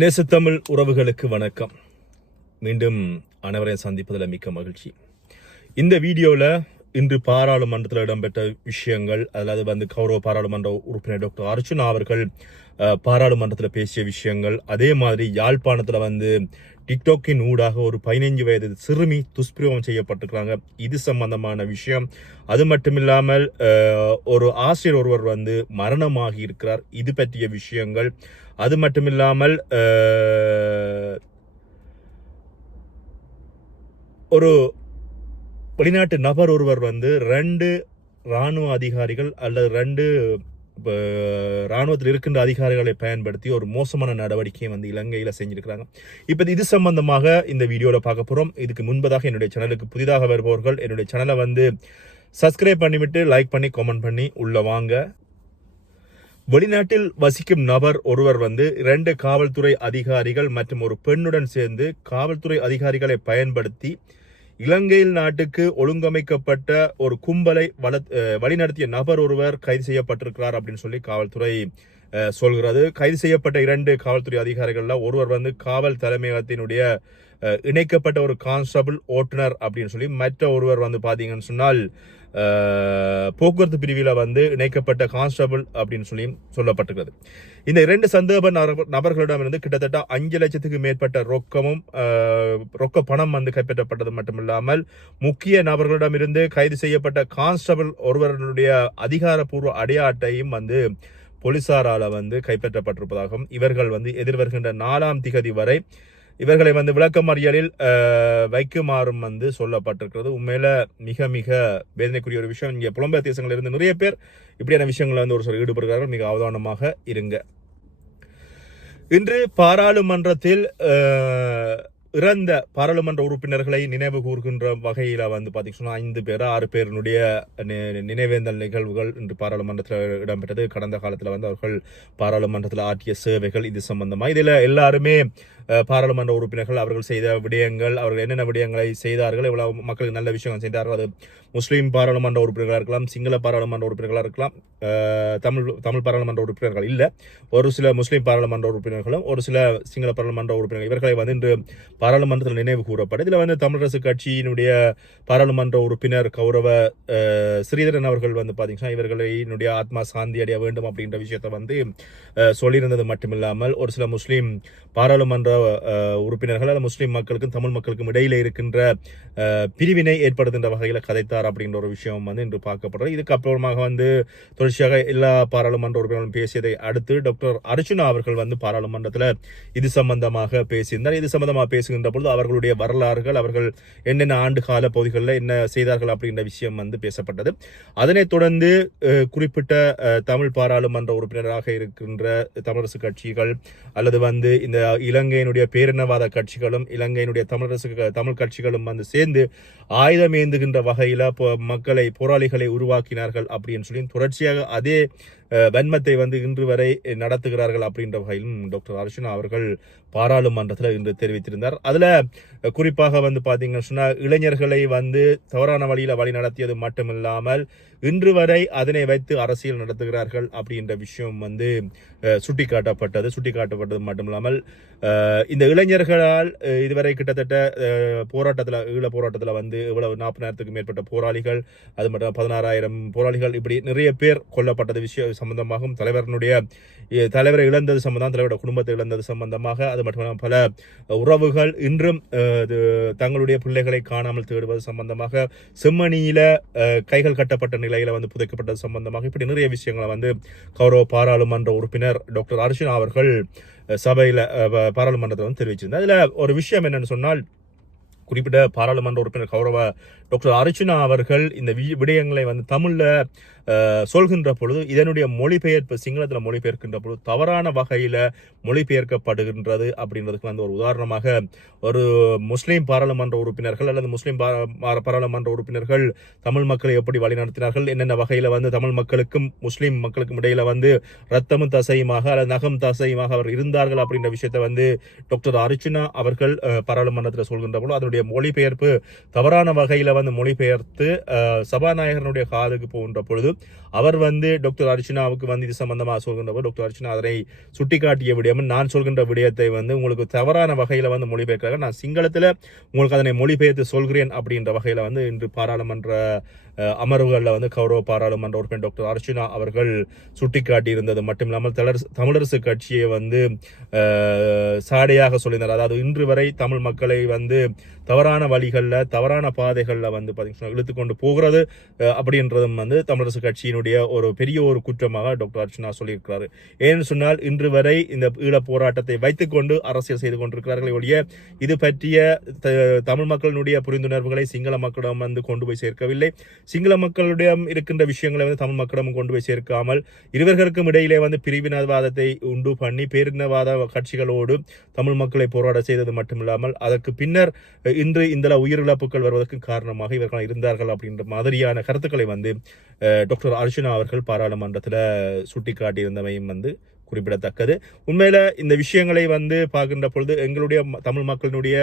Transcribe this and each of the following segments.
நேசத்தமிழ் உறவுகளுக்கு வணக்கம். மீண்டும் அனைவரையும் சந்திப்பதில் மிக்க மகிழ்ச்சி. இந்த வீடியோவில் இன்று பாராளுமன்றத்தில் இடம்பெற்ற விஷயங்கள், அதாவது கௌரவ பாராளுமன்ற உறுப்பினர் டாக்டர் அர்ச்சுனா அவர்கள் பாராளுமன்றத்தில் பேசிய விஷயங்கள், அதே மாதிரி யாழ்ப்பாணத்தில் டிக்டாக்கின் ஊடாக ஒரு 15 வயது சிறுமி துஷ்பிரயோகம் செய்யப்பட்டிருக்கிறாங்க. இது சம்பந்தமான விஷயம். அது மட்டுமில்லாமல் ஒரு ஆசிரியர் ஒருவர் மரணமாகி இருக்கிறார். இது பற்றிய விஷயங்கள். அது மட்டுமில்லாமல் ஒரு வெளிநாட்டு நபர் ஒருவர் 2 இராணுவ அதிகாரிகள் அல்லது 2 இராணுவத்தில் இருக்கின்ற அதிகாரிகளை பயன்படுத்தி ஒரு மோசமான நடவடிக்கையை இலங்கையில செஞ்சிருக்கிறாங்க. இப்ப இது சம்பந்தமாக இந்த வீடியோல பார்க்க போறோம். இதுக்கு முன்பதாக என்னுடைய சேனலுக்கு புதிதாக வருபவர்கள் என்னுடைய சேனலை சப்ஸ்கிரைப் பண்ணிவிட்டு லைக் பண்ணி கமெண்ட் பண்ணி உள்ள வாங்க. வெளிநாட்டில் வசிக்கும் நபர் ஒருவர் 2 காவல்துறை அதிகாரிகள் மற்றும் ஒரு பெண்ணுடன் சேர்ந்து காவல்துறை அதிகாரிகளை பயன்படுத்தி இலங்கையில் நாட்டுக்கு ஒழுங்கமைக்கப்பட்ட ஒரு கும்பலை வழிநடத்திய நபர் ஒருவர் கைது செய்யப்பட்டிருக்கிறார் அப்படின்னு சொல்லி காவல்துறை சொல்கிறது. கைது செய்யப்பட்ட 2 காவல்துறை அதிகாரிகள்ல ஒருவர் காவல் தலைமையகத்தினுடைய இணைக்கப்பட்ட ஒரு கான்ஸ்டபிள் ஓட்டுநர் அப்படின்னு சொல்லி, மற்ற ஒருவர் பாத்தீங்கன்னு சொன்னால் போக்குவரத்து பிரிவில் இணைக்கப்பட்ட கான்ஸ்டபிள் அப்படின்னு சொல்லி சொல்லப்பட்டிருக்கிறது. இந்த 2 சந்தேக நபர்களிடம் கிட்டத்தட்ட 5 லட்சத்துக்கு மேற்பட்ட ரொக்க பணம் கைப்பற்றப்பட்டது மட்டுமில்லாமல் முக்கிய நபர்களிடம் இருந்து கைது செய்யப்பட்ட கான்ஸ்டபிள் ஒருவருடைய அதிகாரப்பூர்வ அடையாட்டையும் போலீசாரால கைப்பற்றப்பட்டிருப்பதாகவும், இவர்கள் எதிர்வருகின்ற 4ஆம் திகதி வரை இவர்களை விளக்கமறியலில் வைக்குமாறும் சொல்லப்பட்டிருக்கிறது. உண்மையில மிக மிக வேதனைக்குரிய ஒரு விஷயம். இங்கே புலம்பெயர் தேசங்களில் இருந்து நிறைய பேர் இப்படியான விஷயங்கள் ஒரு சிலர் ஈடுபடுகிறார்கள். மிக அவதானமாக இருங்க. இன்று பாராளுமன்றத்தில் இறந்த பாராளுமன்ற உறுப்பினர்களை நினைவு கூறுகின்ற வகையில் பாத்தீங்கன்னா 5 பேர் 6 பேருடைய நினைவேந்தல் நிகழ்வுகள் இன்று பாராளுமன்றத்தில் இடம்பெற்றது. கடந்த காலத்தில் அவர்கள் பாராளுமன்றத்தில் ஆற்றிய சேவைகள், இது சம்பந்தமா இதுல எல்லாருமே பாராளுமன்ற உறுப்பினர்கள் அவர்கள் செய்த விடயங்கள், அவர்கள் என்னென்ன விடயங்களை செய்தார்கள், எவ்வளவு மக்களுக்கு நல்ல விஷயங்கள் செய்தார்கள். அது முஸ்லீம் பாராளுமன்ற உறுப்பினர்களாக இருக்கலாம், சிங்கள பாராளுமன்ற உறுப்பினர்களாக இருக்கலாம், தமிழ் பாராளுமன்ற உறுப்பினர்கள் இல்ல, ஒரு சில முஸ்லீம் பாராளுமன்ற உறுப்பினர்களும் ஒரு சில சிங்கள பாராளுமன்ற உறுப்பினர்கள், இவர்களை இன்று பாராளுமன்றத்தில் நினைவு கூறப்படும். இதுல தமிழரசு கட்சியினுடைய பாராளுமன்ற உறுப்பினர் கௌரவ ஸ்ரீதரன் அவர்கள் பாத்தீங்கன்னா இவர்களினுடைய ஆத்மா சாந்தி அடைய வேண்டும் அப்படின்ற விஷயத்தை சொல்லியிருந்தது மட்டுமில்லாமல், ஒரு சில முஸ்லீம் பாராளுமன்ற உறுப்பினர்கள் அல்லது முஸ்லீம் மக்களுக்கும் தமிழ் மக்களுக்கும் இடையில இருக்கின்ற பிரிவினை ஏற்படுத்துகின்ற வகையில கதைத்தார் அப்படின்ற ஒரு விஷயம் இன்று பார்க்கப்படுறது. இதுக்கு அப்புறமாக தொடர்ச்சியாக எல்லா பாராளுமன்ற உறுப்பினர்களும் பேசியதை அடுத்து டாக்டர் அர்ச்சுனா அவர்கள் பாராளுமன்றத்தில் இது சம்பந்தமாக பேசியிருந்தார். இது சம்பந்தமாக பேசுகின்ற பொழுது அவர்களுடைய வரலாறுகள், அவர்கள் என்னென்ன ஆண்டு கால பகுதிகளில் என்ன செய்தார்கள் அப்படின்ற விஷயம் பேசப்பட்டது. அதனைத் தொடர்ந்து குறிப்பிட்ட தமிழ் பாராளுமன்ற உறுப்பினராக இருக்கின்ற தமிழரசு கட்சிகள் அல்லது இந்த இலங்கையினுடைய பேரினவாத கட்சிகளும் இலங்கையினுடைய தமிழ் கட்சிகளும் சேர்ந்து ஆயுதம் ஏந்துகின்ற வகையில மக்களை போராளிகளை உருவாக்கினார்கள் அப்படின்னு சொல்லி தொடர்ச்சியாக அதே வன்மத்தை இன்று வரை நடத்துகிறார்கள் அப்படின்ற வகையிலும் டாக்டர் அர்ச்சுனா அவர்கள் பாராளுமன்றத்தில் இன்று தெரிவித்திருந்தார். அதுல குறிப்பாக பாத்தீங்கன்னு சொன்னா இளைஞர்களை தவறான வழியில வழி நடத்தியது மட்டுமில்லாமல் இன்று வரை அதனை வைத்து அரசியல் நடத்துகிறார்கள் அப்படின்ற விஷயம் சுட்டிக்காட்டப்பட்டது மட்டுமில்லாமல் இந்த இளைஞர்களால் இதுவரை கிட்டத்தட்ட ஈழ போராட்டத்தில் இவ்வளவு 40,000க்கு மேற்பட்ட போராளிகள், அது மட்டும் 16,000 போராளிகள், இப்படி நிறைய பேர் கொல்லப்பட்டது விஷயம் சம்பந்தமாகவும், தலைவரை இழந்தது சம்பந்தம், தலைவரோட குடும்பத்தை இழந்தது சம்பந்தமாக, அது மட்டும் பல உறவுகள் இன்றும் தங்களுடைய பிள்ளைகளை காணாமல் தேடுவது சம்பந்தமாக, செம்மணியில கைகள் கட்டப்பட்ட நிலையில புதைக்கப்பட்டது சம்பந்தமாக, இப்படி நிறைய விஷயங்களை கௌரவ பாராளுமன்ற உறுப்பினர் டாக்டர் அர்ச்சுனா அவர்கள் சபையில பாராளுமன்றத்தில் தெரிவிச்சிருந்தார். அதுல ஒரு விஷயம் என்னன்னு சொன்னால், குறிப்பிட்ட பாராளுமன்ற உறுப்பினர் கௌரவ டாக்டர் அர்ச்சுனா அவர்கள் இந்த விடயங்களை தமிழ்ல சொல்கின்ற பொழுது இதனுடைய மொழிபெயர்ப்பு சிங்களத்தில் மொழிபெயர்க்கின்ற பொழுது தவறான வகையில மொழிபெயர்க்கப்படுகின்றது அப்படின்றதுக்கு ஒரு உதாரணமாக, ஒரு முஸ்லீம் பாராளுமன்ற உறுப்பினர்கள் அல்லது முஸ்லீம் பாராளுமன்ற உறுப்பினர்கள் தமிழ் மக்களை எப்படி வழிநடத்தினார்கள், என்னென்ன வகையில தமிழ் மக்களுக்கும் முஸ்லீம் மக்களுக்கும் இடையில ரத்தமும் தசையுமாக அல்லது நகம் தசையுமாக அவர் இருந்தார்கள் அப்படின்ற விஷயத்தை டாக்டர் அர்ச்சுனா அவர்கள் பாராளுமன்றத்தில் சொல்கின்ற பொழுது அதனுடைய மொழிபெயர்ப்பு தவறான வகையில மொழிபெயர்த்து சபாநாயகருடைய காதுக்கு போகின்ற பொழுது அவர் வந்து டாக்டர் அர்ச்சனாவுக்கு வந்து இது சம்பந்தமாக சொல்கின்ற போது டாக்டர் அர்ச்சனா அதனை சுட்டிக்காட்டிய விடயம் நான் சொல்கின்ற விடயத்தை வந்து உங்களுக்கு தவறான வகையில் வந்து மொழிபெயர்க்கிறாங்க. நான் சிங்களத்தில் உங்களுக்கு அதனை மொழிபெயர்த்து சொல்கிறேன் அப்படின்ற வகையில் வந்து இன்று பாராளுமன்ற அமர்வுகளில் வந்து கௌரவ பாராளுமன்ற உறுப்பினர் டாக்டர் அர்ச்சனா அவர்கள் சுட்டிக்காட்டி இருந்தது மட்டும் இல்லாமல் தமிழரசு கட்சியை வந்து சாடையாக சொல்லியிருந்தார். அதாவது இன்று வரை தமிழ் மக்களை வந்து தவறான வழிகளில் தவறான பாதைகளில் வந்து பார்த்தீங்கன்னா இழுத்துக்கொண்டு போகிறது அப்படின்றதும் வந்து தமிழரசு கட்சியினுடைய ஒரு பெரிய ஒரு குற்றமாக டாக்டர் அர்ச்சனா சொல்லியிருக்கிறார். ஏன்னு சொன்னால் இன்று வரை இந்த ஈழ போராட்டத்தை வைத்துக்கொண்டு அரசியல் செய்து கொண்டிருக்கிறார்கள் ஒழிய இது பற்றிய தமிழ் மக்களினுடைய புரிந்துணர்வுகளை சிங்கள மக்களிடம் வந்து கொண்டு போய் சேர்க்கவில்லை. சிங்கள மக்களிடம் இருக்கின்ற விஷயங்களை வந்து தமிழ் மக்களிடம் கொண்டு போய் சேர்க்காமல் இருவர்களுக்கும் இடையிலே வந்து பிரிவினவாதத்தை உண்டு பண்ணி பேரினவாத கட்சிகளோடு தமிழ் மக்களை போராட செய்தது மட்டுமில்லாமல் அதற்கு பின்னர் இன்று இந்த உயிரிழப்புகள் வருவதற்கு காரணமாக இவர்கள் இருந்தார்கள் அப்படின்ற மாதிரியான கருத்துக்களை வந்து டாக்டர் அர்ச்சனா அவர்கள் பாராளுமன்றத்தில் சுட்டிக்காட்டியிருந்தமையும் வந்து குறிப்பிடத்தக்கது. உண்மையில இந்த விஷயங்களை வந்து பார்க்கின்ற பொழுது எங்களுடைய தமிழ் மக்களினுடைய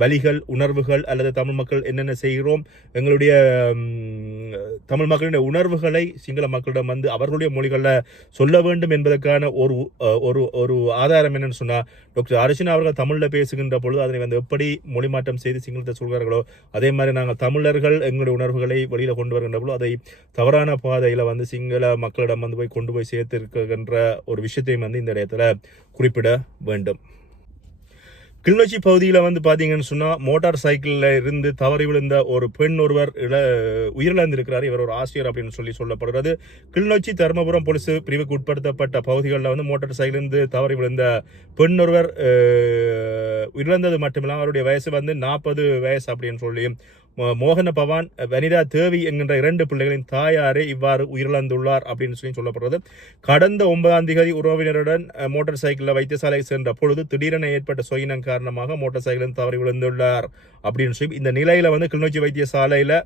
வலிகள் உணர்வுகள் அல்லது தமிழ் மக்கள் என்னென்ன செய்கிறோம் எங்களுடைய தமிழ் மக்களுடைய உணர்வுகளை சிங்கள மக்களிடம் வந்து அவர்களுடைய மொழிகளில் சொல்ல வேண்டும் என்பதற்கான ஒரு ஒரு ஒரு ஆதாரம் என்னன்னு சொன்னால் டாக்டர் அர்ச்சனா அவர்கள் தமிழில் பேசுகின்ற பொழுது அதனை வந்து எப்படி மொழி மாற்றம் செய்து சிங்களத்தை சொல்கிறார்களோ அதே மாதிரி நாங்கள் தமிழர்கள் எங்களுடைய உணர்வுகளை வெளியில் கொண்டு வருகின்ற பொழுது அதை தவறான பாதையில் வந்து சிங்கள மக்களிடம் வந்து போய் கொண்டு போய் சேர்த்திருக்கின்ற ஒரு விஷயத்தையும் வந்து இந்த இடத்துல குறிப்பிட வேண்டும். கிளிநொச்சி பகுதியில் வந்து பார்த்தீங்கன்னு சொன்னால் மோட்டார் சைக்கிளில் இருந்து தவறி விழுந்த ஒரு பெண் ஒருவர் உயிரிழந்திருக்கிறார். இவர் ஒரு ஆசிரியர் அப்படின்னு சொல்லப்படுகிறது. கிளிநொச்சி தருமபுரம் போலீஸ் பிரிவுக்கு உட்படுத்தப்பட்ட பகுதிகளில் வந்து மோட்டார் சைக்கிளிருந்து தவறி விழுந்த பெண் ஒருவர் உயிரிழந்தது மட்டுமில்லாமல் அவருடைய வயசு வந்து 40 வயசு அப்படின்னு சொல்லி மோகன பவான் வனிதா தேவி என்கின்ற 2 பிள்ளைகளின் தாயாரே இவ்வாறு உயிரிழந்துள்ளார் அப்படின்னு சொல்லப்படுறது. கடந்த 9ஆம் தேதி உறவினருடன் மோட்டார் சைக்கிளில் வைத்தியசாலை சென்ற பொழுது திடீரென ஏற்பட்ட சொயினம் காரணமாக மோட்டார் சைக்கிளில் தவறி விழுந்துள்ளார் அப்படின்னு சொல்லி இந்த நிலையில வந்து கிளிநொச்சி வைத்தியசாலையில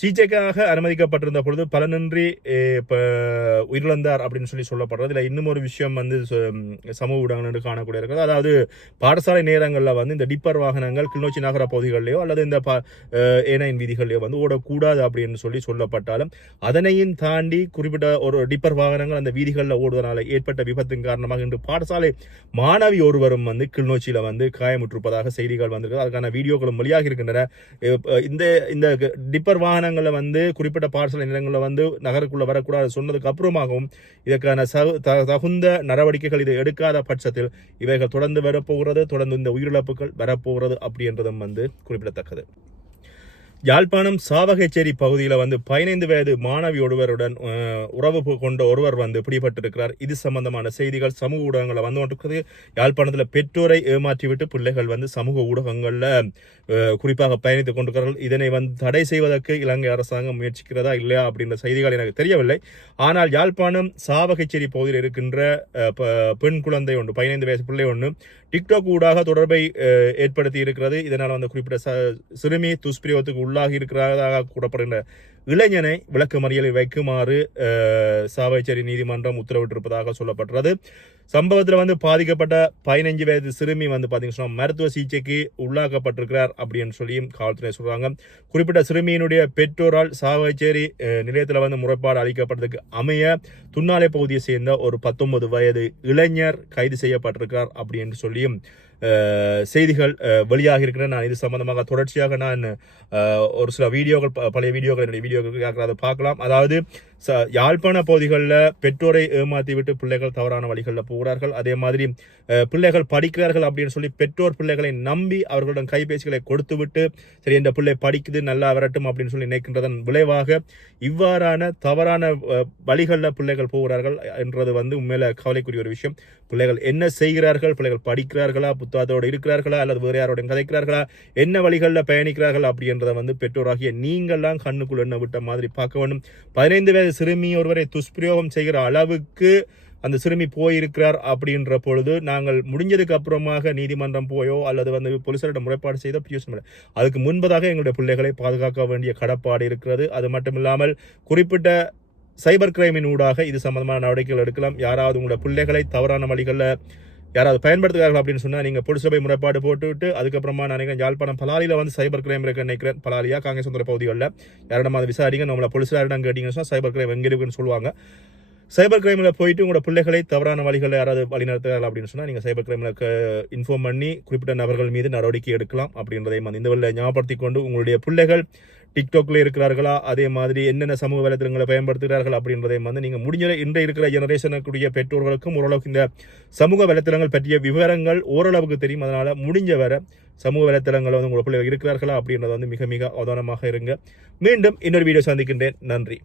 சிகிச்சைக்காக அனுமதிக்கப்பட்டிருந்த பொழுது பலனின்றி உயிரிழந்தார் அப்படின்னு சொல்லப்படுறது. இல்லை இன்னும் ஒரு விஷயம் வந்து சமூக ஊடகங்கள் காணக்கூடிய இருக்கிறது. அதாவது பாடசாலை நேரங்களில் வந்து இந்த டிப்பர் வாகனங்கள் கிளிநொச்சி நகர பகுதிகளிலேயோ அல்லது இந்த ஏனையின் வீதிகளிலேயோ வந்து ஓடக்கூடாது அப்படின்னு சொல்லப்பட்டாலும் அதனையும் தாண்டி குறிப்பிட்ட ஒரு டிப்பர் வாகனங்கள் அந்த வீதிகளில் ஓடுவதனால ஏற்பட்ட விபத்தின் காரணமாக இன்று பாடசாலை மாணவி ஒருவரும் வந்து கிளிநொச்சியில் வந்து காயமுற்றிருப்பதாக செய்திகள் வந்திருக்கு. அதுக்கான வீடியோக்களும் வெளியாகி இருக்கின்றன. இந்த டிப்பர் வாகன வந்து குறிப்பிட்ட பாடசாலை நிலங்களில் வந்து நகருக்குள்ள வரக்கூடாது சொன்னதுக்கு அப்புறமாகவும் இதற்கான தகுந்த நடவடிக்கைகள் இதை எடுக்காத பட்சத்தில் இவைகள் தொடர்ந்து வரப்போகிறது, தொடர்ந்து இந்த உயிரிழப்புகள் வரப்போகிறது அப்படின்றதும் வந்து குறிப்பிடத்தக்கது. யாழ்ப்பாணம் சாவகச்சேரி பகுதியில் வந்து 15 வயது மாணவி ஒருவருடன் உறவு கொண்ட ஒருவர் வந்து பிடிபட்டிருக்கிறார். இது சம்பந்தமான செய்திகள் சமூக ஊடகங்களில் வந்து கொண்டிருக்கிறது. யாழ்ப்பாணத்தில் பெற்றோரை ஏமாற்றிவிட்டு பிள்ளைகள் வந்து சமூக ஊடகங்களில் குறிப்பாக பயணித்துக் கொண்டிருக்கிறார்கள். இதனை வந்து தடை செய்வதற்கு இலங்கை அரசாங்கம் முயற்சிக்கிறதா இல்லையா அப்படின்ற செய்திகள் எனக்கு தெரியவில்லை. ஆனால் யாழ்ப்பாணம் சாவகச்சேரி பகுதியில் இருக்கின்ற பெண் குழந்தை ஒன்று 15 வயசு பிள்ளை ஒன்று டிக்டாக் ஊடாக தொடர்பை ஏற்படுத்தி இருக்கிறது. இதனால் வந்து குறிப்பிட்ட சிறுமி துஷ்பிரயோகத்துக்கு உள்ளாகி இருக்கிறதாக கூறப்படுகின்ற இளைஞனை விளக்கமறியலில் வைக்குமாறு சாவகச்சேரி நீதிமன்றம் உத்தரவிட்டிருப்பதாக சொல்லப்படுறது. சம்பவத்தில் வந்து பாதிக்கப்பட்ட 15 வயது சிறுமி வந்து பார்த்தீங்கன்னா மருத்துவ சிகிச்சைக்கு உள்ளாக்கப்பட்டிருக்கிறார் அப்படின்னு சொல்லியும் காவல்துறை சொல்றாங்க. குறிப்பிட்ட சிறுமியினுடைய பெற்றோரால் சாவகச்சேரி நிலையத்தில் வந்து முறைப்பாடு அளிக்கப்பட்டதுக்கு அமைய துன்னாலை பகுதியை சேர்ந்த ஒரு 19 வயது இளைஞர் கைது செய்யப்பட்டிருக்கிறார் அப்படின்னு சொல்லியும் செய்திகள் வெளியாக இருக்கிறேன். நான் இது சம்பந்தமாக தொடர்ச்சியாக நான் ஒரு சில வீடியோக்கள் பழைய வீடியோக்கள் என்னுடைய வீடியோக்கள் அதை பார்க்கலாம். அதாவது யாழ்ப்பாண பகுதிகளில் பெற்றோரை ஏமாற்றி விட்டு பிள்ளைகள் தவறான வழிகளில் போகிறார்கள். அதே மாதிரி பிள்ளைகள் படிக்கிறார்கள் அப்படின்னு சொல்லி பெற்றோர் பிள்ளைகளை நம்பி அவர்களிடம் கைபேசிகளை கொடுத்து விட்டு சரி இந்த பிள்ளை படிக்குது நல்லா வரட்டும் அப்படின்னு சொல்லி நினைக்கின்றதன் விளைவாக இவ்வாறான தவறான வழிகளில் பிள்ளைகள் போகிறார்கள் என்றது வந்து உண்மையில கவலைக்குரிய ஒரு விஷயம். பிள்ளைகள் என்ன செய்கிறார்கள், பிள்ளைகள் படிக்கிறார்களா, புத்தகத்தோடு இருக்கிறார்களா அல்லது வேறு யாரோட கதைக்கிறார்களா, என்ன வழிகளில் பயணிக்கிறார்கள் அப்படின்றத வந்து பெற்றோராகிய நீங்கள்லாம் கண்ணுக்குள் என்ன விட்ட மாதிரி பார்க்க வேண்டும். 15 வயது சிறுமி ஒருவரை துஷ்பிரயோகம் செய்கிற அளவுக்கு அந்த சிறுமி போயிருக்கிறார் அப்படின்ற பொழுது நாங்கள் முடிஞ்சதுக்கு அப்புறமாக நீதிமன்றம் போயோ அல்லது வந்து போலீசாரிடம் முறைப்பாடு செய்த பியூஷன் இல்லை. அதுக்கு முன்பதாக எங்களுடைய பிள்ளைகளை பாதுகாக்க வேண்டிய கடப்பாடு இருக்கிறது. அது மட்டும் இல்லாமல் குறிப்பிட்ட சைபர் கிரைமின் ஊடாக இது சம்பந்தமான நடவடிக்கைகள் எடுக்கலாம். யாராவது உங்களுடைய பிள்ளைகளை தவறான வழிகளில் யாராவது பயன்படுத்துகிறார்கள் அப்படின்னு சொன்னால் நீங்கள் போலீஸ் போய் முறைப்பாடு போட்டுவிட்டு அதுக்கப்புறமா நான் நினைக்கிறேன் யாழ்ப்பாணம் பலாலியில் வந்து சைபர் கிரைம் இருக்க நினைக்கிறேன் பலாலியா காங்கேசந்துறை பகுதிகளில் யாரிடம் அதை விசாரிங்க நம்மளை போலீஸில் யாரிடம் கேட்டிங்கன்னு சொன்னால் சைபர் கிரைம் எங்கே இருக்குன்னு சொல்லுவாங்க. சைபர் கிரைமில் போயிட்டு உங்களோட பிள்ளைகளை தவறான வழிகளில் யாராவது வழிநடத்துகிறார்கள் அப்படின்னு சொன்னால் நீங்கள் சைபர் கிரைமில் இன்ஃபார்ம் பண்ணி குறிப்பிட்ட நபர்கள் மீது நடவடிக்கை எடுக்கலாம் அப்படின்றதை இந்த வழியில் ஞாபகப்படுத்தி கொண்டு உங்களுடைய பிள்ளைகள் டிக்டாக்ல இருக்கிறார்களா, அதே மாதிரி என்னென்ன சமூக வலைத்தளங்களை பயன்படுத்துகிறார்கள் அப்படின்றதை நீங்கள் முடிஞ்ச இன்றைய இருக்கிற ஜெனரேஷனுக்குரிய பெற்றோர்களுக்கும் ஓரளவுக்கு இந்த சமூக வலைத்தளங்கள் பற்றிய விவரங்கள் ஓரளவுக்கு தெரியும். அதனால முடிஞ்ச வர சமூக வலைத்தளங்கள் உங்கள் பிள்ளைகள் இருக்கிறார்களா அப்படின்றது மிக மிக அவதானமாக இருங்க. மீண்டும் இன்னொரு வீடியோ சந்திக்கின்றேன். நன்றி.